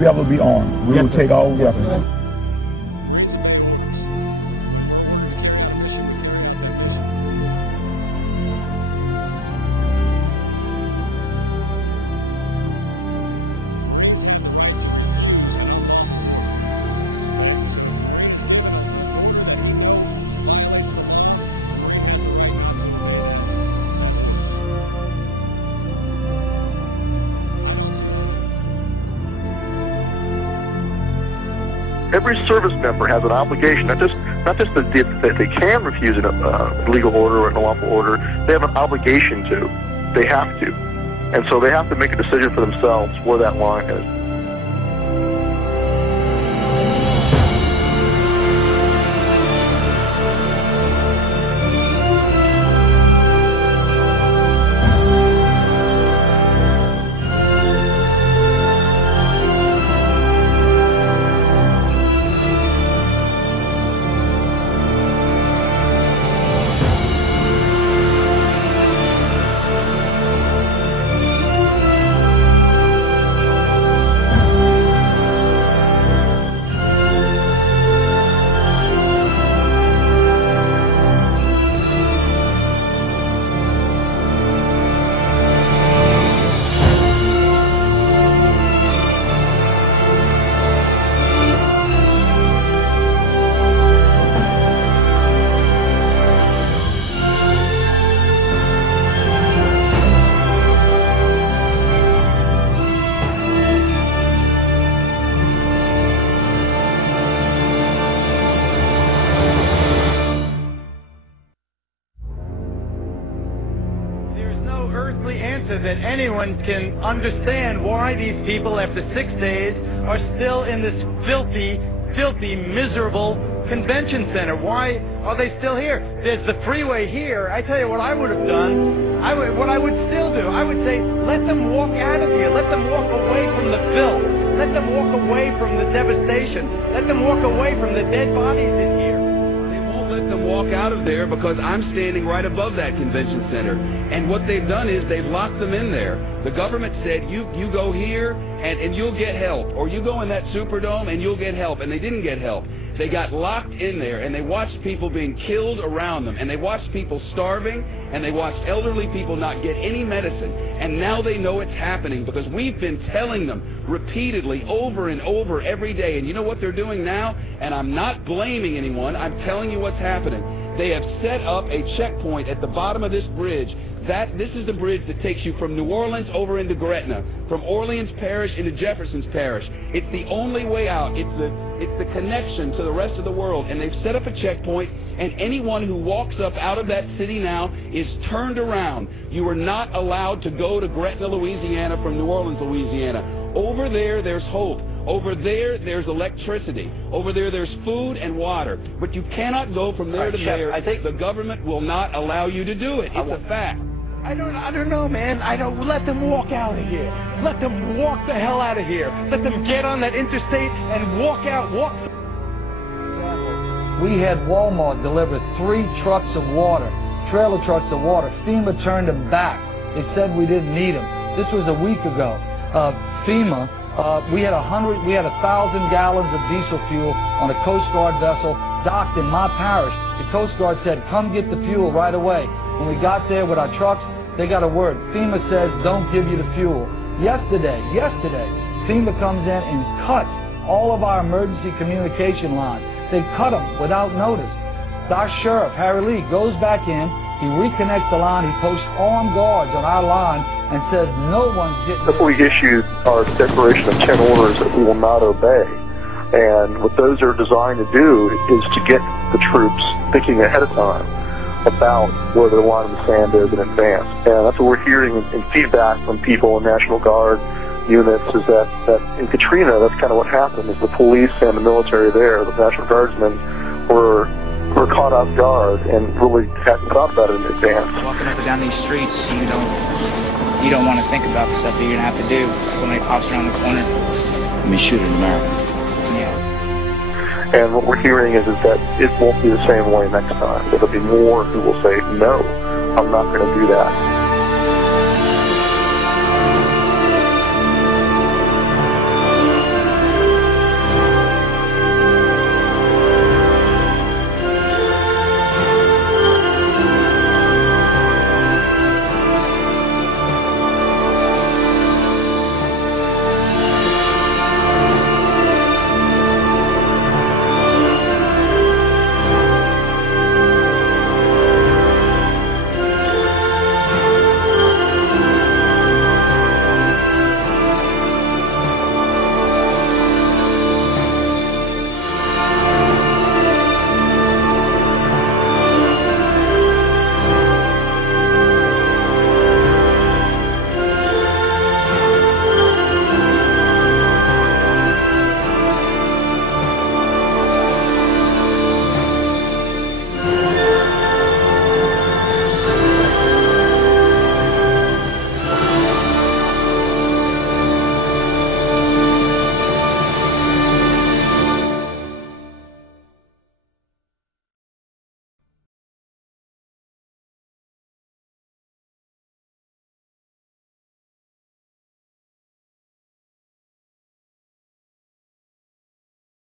be able to be armed. We will take all weapons. Every service member has an obligation, not just that they can refuse a legal order or an unlawful order. They have an obligation to. They have to. And so they have to make a decision for themselves where that line is. That anyone can understand why these people, after 6 days, are still in this filthy, miserable convention center. Why are they still here? There's the freeway here. I tell you what I would have done, what I would still do, I would say, let them walk out of here. Let them walk away from the filth. Let them walk away from the devastation. Let them walk away from the dead bodies in here. Let them walk out of there because I'm standing right above that convention center. And what they've done is they've locked them in there. The government said, you go here and you'll get help. Or you go in that Superdome and you'll get help. And they didn't get help. They got locked in there and they watched people being killed around them. And they watched people starving. And they watched elderly people not get any medicine. And now they know it's happening because we've been telling them repeatedly over and over every day. And you know what they're doing now? And I'm not blaming anyone. I'm telling you what's happening. They have set up a checkpoint at the bottom of this bridge. This is the bridge that takes you from New Orleans over into Gretna, from Orleans Parish into Jefferson's Parish. It's the only way out. It's the connection to the rest of the world. And they've set up a checkpoint, and anyone who walks up out of that city now is turned around. You are not allowed to go to Gretna, Louisiana from New Orleans, Louisiana. Over there, there's hope. Over there, there's electricity. Over there, there's food and water. But you cannot go from there to there. I think the government will not allow you to do it. It's a fact. I don't know, man. Let them walk out of here. Let them walk the hell out of here. Let them get on that interstate and walk out. We had Walmart deliver 3 trucks of water, trailer trucks of water. FEMA turned them back. They said we didn't need them. This was a week ago. FEMA, we had 1,000 gallons of diesel fuel on a Coast Guard vessel docked in my parish. The Coast Guard said, come get the fuel right away. When we got there with our trucks, they got a word. FEMA says, don't give you the fuel. Yesterday, FEMA comes in and cuts all of our emergency communication lines. They cut them without notice. Our sheriff, Harry Lee, goes back in, he reconnects the line, he posts armed guards on our line and says no one's getting... That's what we issued our declaration of 10 orders that we will not obey. And what those are designed to do is to get the troops thinking ahead of time about where the line in the sand is in advance. And that's what we're hearing in feedback from people in National Guard units is that in Katrina, that's kind of what happened, is the police and the military there, the National Guardsmen, were caught off guard and really hadn't thought about it in advance. Walking up and down these streets, you don't want to think about the stuff that you're going to have to do. Somebody pops around the corner. Let me shoot an American. Yeah. And what we're hearing is that it won't be the same way next time. There'll be more who will say, no, I'm not going to do that.